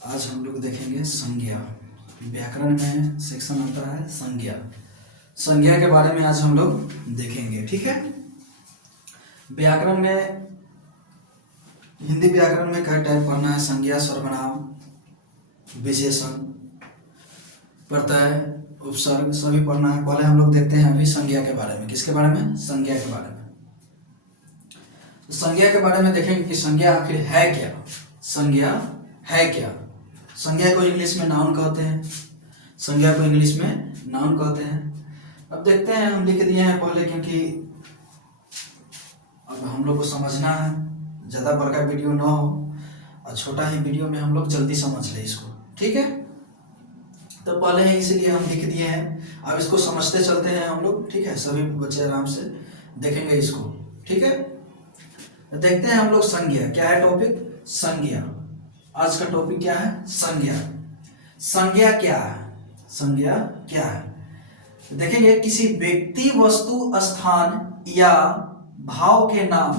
आज हम लोग देखेंगे संज्ञा। व्याकरण में सेक्शन आता है संज्ञा। संज्ञा के बारे में आज हम लोग देखेंगे, ठीक है। व्याकरण में, हिंदी व्याकरण में कई टाइप पढ़ना है। संज्ञा, सर्वनाम, विशेषण, प्रत्यय, उपसर्ग सभी पढ़ना है। पहले हम लोग देखते हैं अभी संज्ञा के बारे में। किसके बारे में? संज्ञा के बारे में। तो संज्ञा के बारे में देखेंगे कि संज्ञा आखिर है क्या। संज्ञा है क्या? संज्ञा को इंग्लिश में नाउन कहते हैं। संज्ञा को इंग्लिश में नाउन कहते हैं। अब देखते हैं, हम लिख दिए हैं पहले क्योंकि अब हम लोग को समझना है, ज़्यादा बड़का वीडियो ना हो और छोटा ही वीडियो में हम लोग जल्दी समझ ले इसको, ठीक है। तो पहले ही इसीलिए हम लिख दिए हैं। अब इसको समझते चलते हैं हम लोग, ठीक है। सभी बच्चे आराम से देखेंगे इसको, ठीक है। तो देखते हैं हम लोग संज्ञा क्या है। टॉपिक संज्ञा। आज का टॉपिक क्या है? संज्ञा। संज्ञा क्या है? संज्ञा क्या है? देखेंगे किसी व्यक्ति, वस्तु, स्थान या भाव के नाम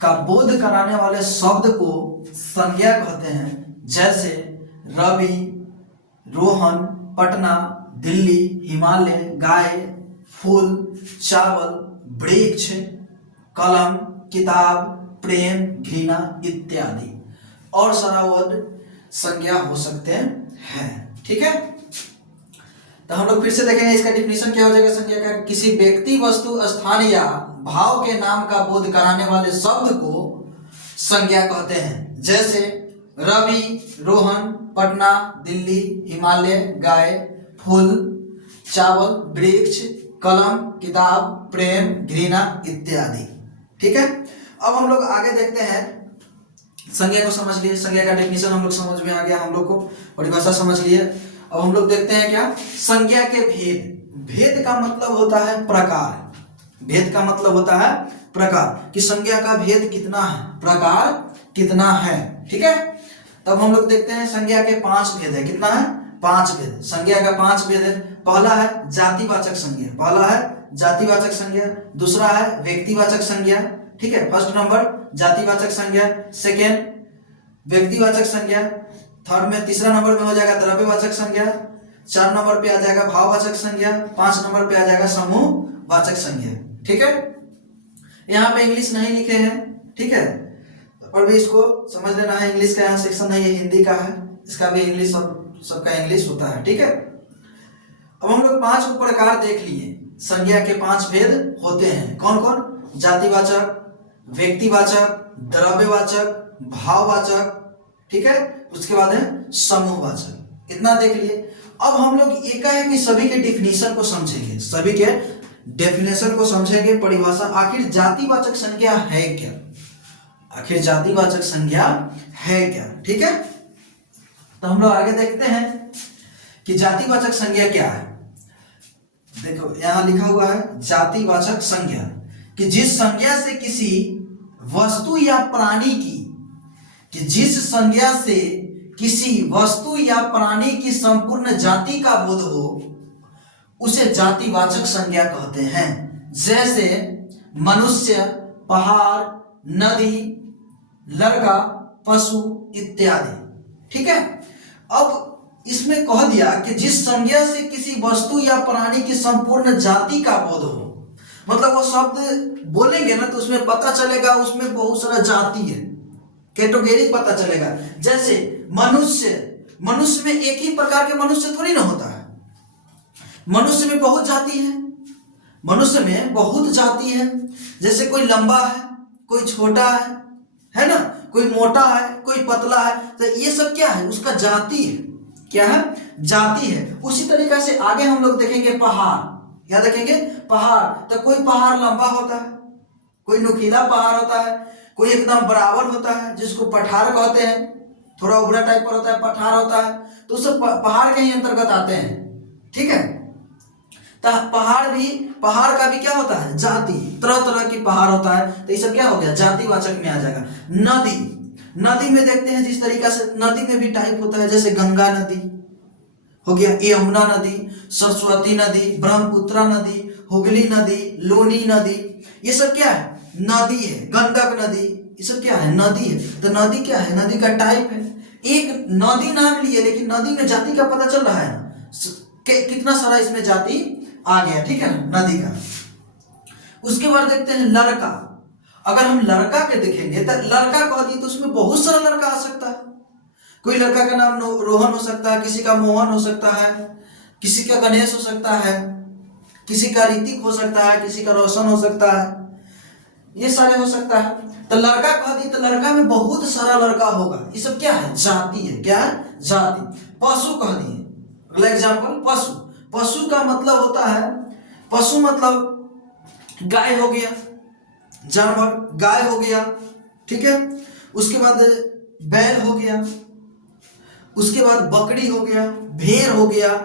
का बोध कराने वाले शब्द को संज्ञा कहते हैं। जैसे रवि, रोहन, पटना, दिल्ली, हिमालय, गाय, फूल, चावल, वृक्ष, कलम, किताब, प्रेम, घृणा इत्यादि और सारा वर्ड संज्ञा हो सकते हैं, ठीक है। तो हम लोग फिर से देखेंगे इसका डिफिनीशन क्या हो जाएगा संज्ञा का। किसी व्यक्ति, वस्तु, स्थान या भाव के नाम का बोध कराने वाले शब्द को संज्ञा कहते हैं। जैसे रवि, रोहन, पटना, दिल्ली, हिमालय, गाय, फूल, चावल, वृक्ष, कलम, किताब, प्रेम, घृणा इत्यादि, ठीक है। अब हम लोग आगे देखते हैं। संज्ञा को समझ लिए, संज्ञा का डेफिनेशन हम लोग समझ में आ गया, हम लोग को परिभाषा समझ लिए। अब हम लोग देखते हैं क्या संज्ञा के भेद। भेद का मतलब होता है प्रकार। भेद का मतलब होता है प्रकार, कि संज्ञा का भेद कितना है, प्रकार कितना है, ठीक है। तब हम लोग देखते हैं संज्ञा के 5 भेद है। कितना है? 5 भेद। संज्ञा का 5 भेद है। पहला है जातिवाचक संज्ञा। पहला है जातिवाचक संज्ञा। दूसरा है व्यक्तिवाचक संज्ञा, ठीक है। फर्स्ट नंबर जातिवाचक संज्ञा, सेकेंड व्यक्तिवाचक संज्ञा, थर्ड में, तीसरा नंबर में हो जाएगा द्रव्यवाचक संज्ञा, 4 नंबर पे आ जाएगा भाववाचक संज्ञा, 5 नंबर पे आ जाएगा समूहवाचक संज्ञा, ठीक है। यहाँ पे इंग्लिश नहीं लिखे हैं, ठीक है, पर भी इसको समझ लेना है। इंग्लिश का यहाँ सेक्शन है, ये हिंदी का है, इसका भी इंग्लिश सबका इंग्लिश होता है, ठीक है। अब हम लोग 5 प्रकार देख लिए। संज्ञा के 5 भेद होते हैं। कौन कौन? जातिवाचक, व्यक्तिवाचक, द्रव्यवाचक, भाववाचक, ठीक है। उसके बाद है समूहवाचक। इतना देख लिए। अब हम लोग एकाएक सभी के डिफिनीशन को समझेंगे, सभी के डेफिनेशन को समझेंगे, परिभाषा। आखिर जातिवाचक संज्ञा है क्या? आखिर जातिवाचक संज्ञा है क्या, ठीक है। तो हम लोग आगे देखते हैं कि जातिवाचक संज्ञा क्या है। देखो यहां लिखा हुआ है जातिवाचक संज्ञा, कि जिस संज्ञा से किसी वस्तु या प्राणी की, कि जिस संज्ञा से किसी वस्तु या प्राणी की संपूर्ण जाति का बोध हो, उसे जातिवाचक संज्ञा कहते हैं। जैसे मनुष्य, पहाड़, नदी, लड़का, पशु इत्यादि, ठीक है। अब इसमें कह दिया कि जिस संज्ञा से किसी वस्तु या प्राणी की संपूर्ण जाति का बोध हो, मतलब वो शब्द बोलेंगे ना तो उसमें पता चलेगा उसमें बहुत सारा जाति है, कैटेगरी पता चलेगा। जैसे मनुष्य, मनुष्य में एक ही प्रकार के मनुष्य थोड़ी ना होता है। मनुष्य में बहुत जाति है, मनुष्य में बहुत जाति है। जैसे कोई लंबा है, कोई छोटा है ना, कोई मोटा है, कोई पतला है, तो ये सब क्या है? उसका जाति है। क्या है? जाति है। उसी तरीके से आगे हम लोग देखेंगे पहाड़। क्या देखेंगे? पहाड़। तो कोई पहाड़ लंबा होता है, कोई नुकीला पहाड़ होता है, कोई एकदम बराबर होता है जिसको पठार कहते हैं, थोड़ा उबड़ा टाइप पर होता है, पठार होता है। तो सब पहाड़ के ही अंतर्गत आते हैं, ठीक है। तो पहाड़ का भी क्या होता है? जाति। तरह तरह की पहाड़ होता है, तो ये सब क्या हो गया? जातिवाचक में आ जाएगा। नदी, नदी में देखते हैं जिस तरीका से नदी में भी टाइप होता है, जैसे गंगा नदी हो गया, यमुना नदी, सरस्वती नदी, ब्रह्मपुत्र नदी, हुगली नदी, लोनी नदी, ये सब क्या है? नदी है। गंडक नदी, ये सब क्या है? नदी है। तो नदी क्या है? नदी का टाइप है। एक नदी नाम लिए, लेकिन नदी में जाति का पता चल रहा है ना, कितना सारा इसमें जाति आ गया, ठीक है ना, नदी का। उसके बाद देखते हैं लड़का। अगर हम लड़का के देखेंगे तो लड़का कह दिए तो उसमें बहुत सारा लड़का आ सकता है। कोई लड़का का नाम रोहन हो सकता है, किसी का मोहन हो सकता है, किसी का गणेश हो सकता है, किसी का ऋतिक हो सकता है, किसी का रोशन हो सकता है, ये सारे हो सकता है। तो लड़का कह दिए तो लड़का में बहुत सारा लड़का होगा। ये सब क्या है? जाति है। क्या है? जाति। पशु कह दिए, अगला एग्जाम्पल पशु। पशु का मतलब होता है, पशु मतलब गाय हो गया, जानवर गाय हो गया, ठीक है। उसके बाद बैल हो गया, उसके बाद बकरी हो गया, भेड़ हो गया,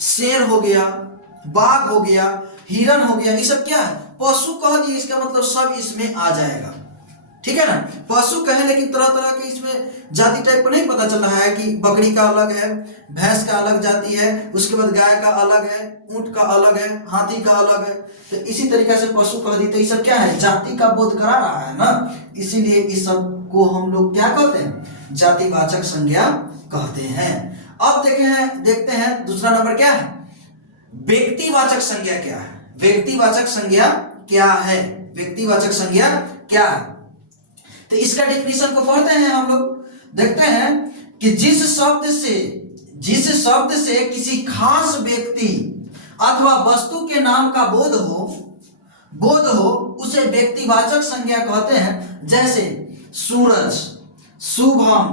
शेर हो गया, बाघ हो गया, हिरन हो गया। ये सब क्या है? पशु कह दिए, इसका मतलब सब इसमें आ जाएगा, ठीक है ना। पशु कहे लेकिन तरह तरह के इसमें जाति टाइप को नहीं पता चल रहा है कि बकरी का अलग है, भैंस का अलग जाति है, उसके बाद गाय का अलग है, ऊंट का अलग है, हाथी का अलग है। तो इसी तरीके से पशु कह दी तो ये सब क्या है? जाति का बोध करा रहा है ना, इसीलिए इस सब को हम लोग क्या कहते हैं? जातिवाचक संज्ञा कहते हैं। अब देखते हैं दूसरा नंबर क्या है? व्यक्तिवाचक संज्ञा क्या है? व्यक्तिवाचक संज्ञा क्या है? व्यक्तिवाचक संज्ञा क्या है? तो इसका डेफिनेशन को पढ़ते हैं हम लोग। देखते हैं कि जिस शब्द से किसी खास व्यक्ति अथवा वस्तु के नाम का बोध हो उसे व्यक्तिवाचक संज्ञा कहते हैं। जैसे सूरज, शुभम,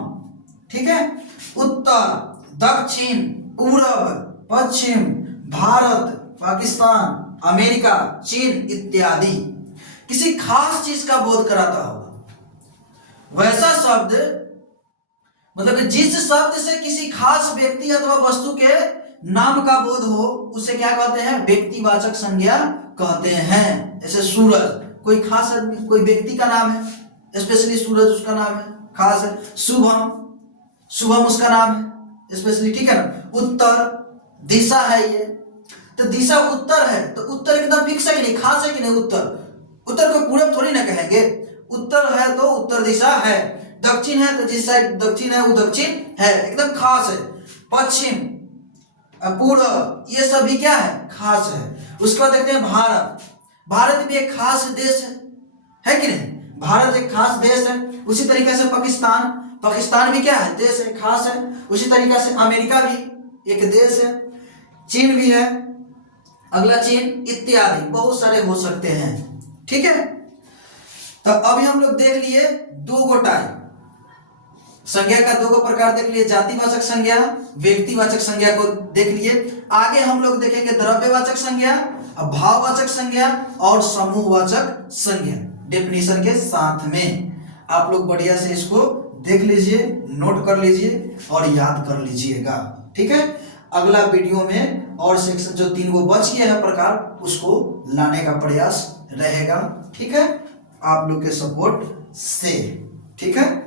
ठीक है, उत्तर, दक्षिण, पूरब, पश्चिम, भारत, पाकिस्तान, अमेरिका, चीन इत्यादि। किसी खास चीज का बोध कराता होगा वैसा शब्द, मतलब कि जिस शब्द से किसी खास व्यक्ति अथवा वस्तु के नाम का बोध हो उसे क्या कहते हैं? व्यक्तिवाचक संज्ञा कहते हैं। जैसे सूरज, कोई खास आदमी, कोई व्यक्ति का नाम है, स्पेशली सूरज उसका नाम है, खास है। शुभम उसका नाम है स्पेशली, ठीक है ना। उत्तर दिशा है, ये तो दिशा उत्तर है, तो उत्तर एकदम फिक्स है कि नहीं, खास है कि नहीं। उत्तर को पूरब थोड़ी ना कहेंगे, उत्तर है तो उत्तर दिशा है, दक्षिण है तो जिस साइड दक्षिण है वो दक्षिण है, एकदम खास है। पश्चिम, पूर्व, ये सभी क्या है? खास है। उसके बाद देखते हैं भारत। भारत भी एक खास देश है कि नहीं? भारत एक खास देश है। उसी तरीके से पाकिस्तान भी क्या है? देश है, खास है। उसी तरीके से अमेरिका भी एक देश है, चीन भी है, अगला चीन इत्यादि बहुत सारे हो सकते हैं, ठीक है। तो अभी हम लोग देख लिए दो गो टाइप संज्ञा का, दो गो प्रकार देख लिए, जातिवाचक संज्ञा, व्यक्तिवाचक संज्ञा को देख लिए। आगे हम लोग देखेंगे द्रव्यवाचक संज्ञा, भाववाचक संज्ञा और समूहवाचक संज्ञा डेफिनेशन के साथ में। आप लोग बढ़िया से इसको देख लीजिए, नोट कर लीजिए और याद कर लीजिएगा, ठीक है। अगला वीडियो में और सेक्शन जो 3 गो बच गया है प्रकार, उसको लाने का प्रयास रहेगा, ठीक है, आप लोग के सपोर्ट से, ठीक है।